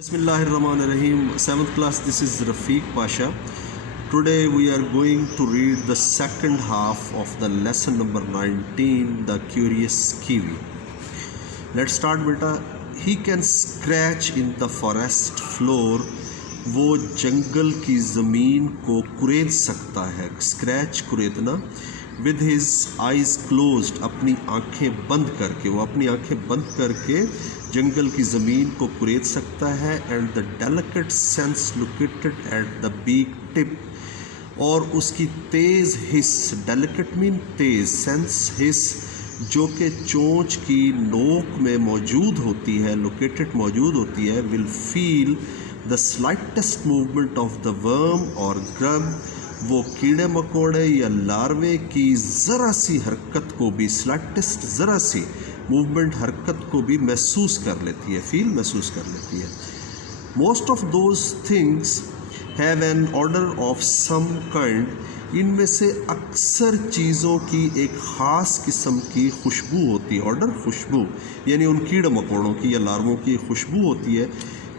Bismillahirrahmanirrahim. 7th class, this is Rafiq Pasha. Today we are going to read the second half of the lesson number 19, The Curious Kiwi. Let's start beta. He can scratch in the forest floor. वो जंगल की ज़मीन को कुरेद सकता है. Scratch कुरेदना. With his eyes closed, अपनी आंखें बंद करके, वो अपनी आंखें बंद करके जंगल की ज़मीन को कुरेद सकता है. And the delicate sense located at the beak tip, और उसकी तेज़ हिस, डेलिकेट मीन तेज़, सेंस हिस जो कि चोंच की नोक में मौजूद होती है, लोकेटेड मौजूद होती है, will feel the slightest movement of the worm और ग्रब, वो कीड़े मकोड़े या लार्वे की ज़रा सी हरकत को भी, स्लाइटेस्ट ज़रा सी मूवमेंट, हरकत को भी महसूस कर लेती है, फील महसूस कर लेती है. Most of those things have an order of some kind, इनमें से अक्सर चीज़ों की एक ख़ास किस्म की खुशबू होती है. ऑर्डर, खुशबू, यानी उन कीड़े मकोड़ों की या लार्वों की खुशबू होती है.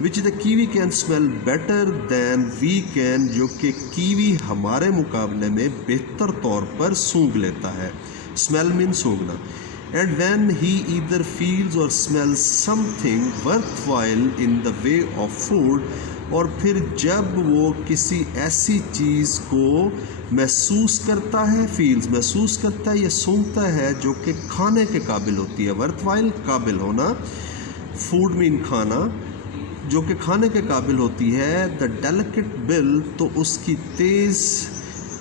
Which the kiwi can smell better than we can, जो कि कीवी हमारे मुकाबले में बेहतर तौर पर सूंघ लेता है. स्मेल मीन सूंघना. And when he either feels or smells something worthwhile in the way of food, और फिर जब वो किसी ऐसी चीज़ को महसूस करता है, फील्स महसूस करता है या सूंघता है जो कि खाने के काबिल होती है. worthwhile काबिल होना, फूड मीन खाना, जो कि खाने के काबिल होती है. द डेलिकेट बिल, तो उसकी तेज़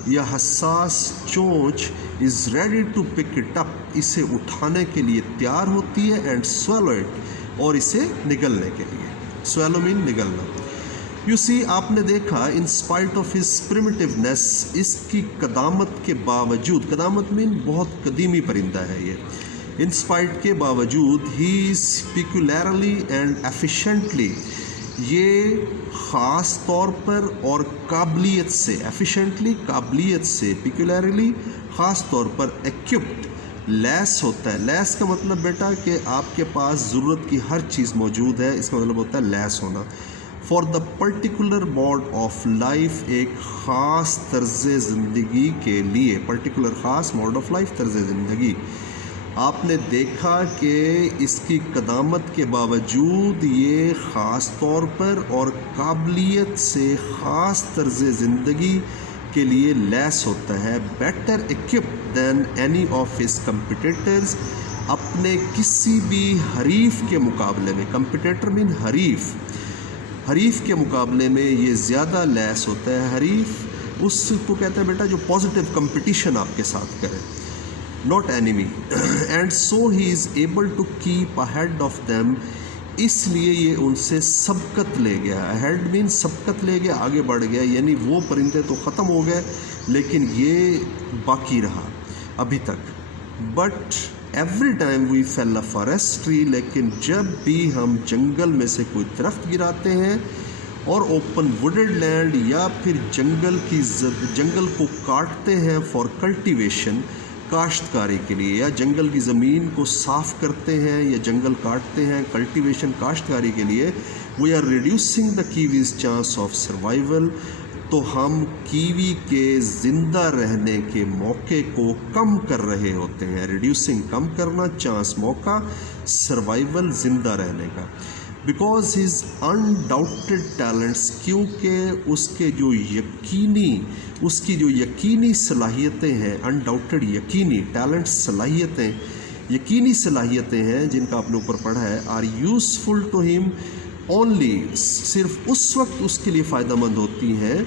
या हसास चोंच is ready to pick it up, इसे उठाने के लिए तैयार होती है. एंड स्वेलो इट, और इसे निगलने के लिए. स्वेलो मीन निगलना. यू सी, आपने देखा, in spite of his primitiveness, इसकी कदामत के बावजूद, कदामत मीन बहुत कदीमी परिंदा है ये, इन स्पाइट के बावजूद, ही इज़ पिक्युलरली एंड एफिशिएंटली, ये ख़ास तौर पर और काबिलियत से, एफिशिएंटली काबिलियत से, पिक्युलरली ख़ास तौर पर, एक्विप्ड लैस होता है. लैस का मतलब बेटा कि आपके पास ज़रूरत की हर चीज़ मौजूद है, इसका मतलब होता है लैस होना. For the particular mode of life, एक ख़ास तर्ज़ ज़िंदगी के लिए, पर्टिकुलर ख़ास मोड ऑफ लाइफ, तर्ज़ ज़िंदगी. आपने देखा कि इसकी कदामत के बावजूद ये ख़ास तौर पर और काबिलियत से ख़ास तर्ज़ ज़िंदगी के लिए लैस होता है. Better equipped than any of his competitors, अपने किसी भी हरीफ के मुकाबले में, कंपिटिटर मीन हरीफ, हरीफ के मुकाबले में ये ज़्यादा लैस होता है. हरीफ उसको कहते हैं बेटा जो पॉजिटिव कंपटीशन आपके साथ करे, not enemy. And so he is able to keep ahead of them, इसलिए ये उनसे सबकत ले गया. ahead means सबकत ले गया, आगे बढ़ गया, यानी वो परिंदे तो ख़त्म हो गए लेकिन ये बाकी रहा अभी तक. But every time we fell a forest tree, लेकिन जब भी हम जंगल में से कोई दरख्त गिराते हैं और ओपन वुडेड लैंड या फिर जंगल को काटते हैं फॉर कल्टीवेशन, काश्तकारी के लिए, या जंगल की ज़मीन को साफ़ करते हैं या जंगल काटते हैं कल्टीवेशन, काश्तकारी के लिए, we are reducing the kiwis chance of survival, तो हम कीवी के ज़िंदा रहने के मौके को कम कर रहे होते हैं. रिड्यूसिंग कम करना, चांस मौका, सर्वाइवल ज़िंदा रहने का. बिकॉज हिज अनडाउटेड टैलेंट्स, क्योंकि उसकी जो यकीनी सलाहियतें हैं, अनडाउटेड यकीनी, टैलेंट्स सलाहियतें, यकीनी सलाहियतें हैं जिनका आपने ऊपर पढ़ा है, are useful to him only, सिर्फ उस वक्त उसके लिए फ़ायदा मंद होती हैं,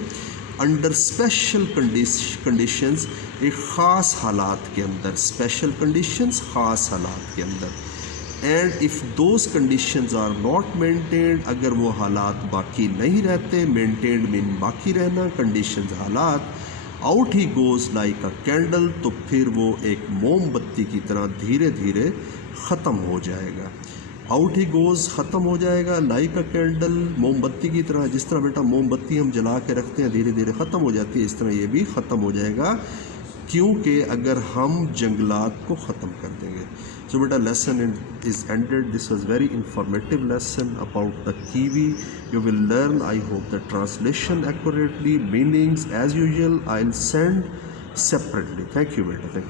अंडर स्पेशल कंडीशंस, एक ख़ास हालात के अंदर, स्पेशल कंडीशंस, ख़ास हालात के अंदर. And if those conditions are not maintained, अगर वो हालात बाकी नहीं रहते, मेंटेन्ड मीन बाकी रहना, कंडीशंस हालात, out he goes like a candle, तो फिर वो एक मोमबत्ती की तरह धीरे धीरे ख़त्म हो जाएगा. आउट ही गोज़, ख़त्म हो जाएगा, लाइक अ कैंडल, मोमबत्ती की तरह. जिस तरह बेटा मोमबत्ती हम जला के रखते हैं धीरे धीरे ख़त्म हो जाती है, इस तरह ये भी ख़त्म हो जाएगा. کیونکہ اگر ہم جنگلات کو ختم کر دیں گے. So beta lesson is ended. This was very informative lesson about the kiwi. You will learn, I hope, the translation accurately, meanings as usual. I'll send separately. Thank you beta. Thank you.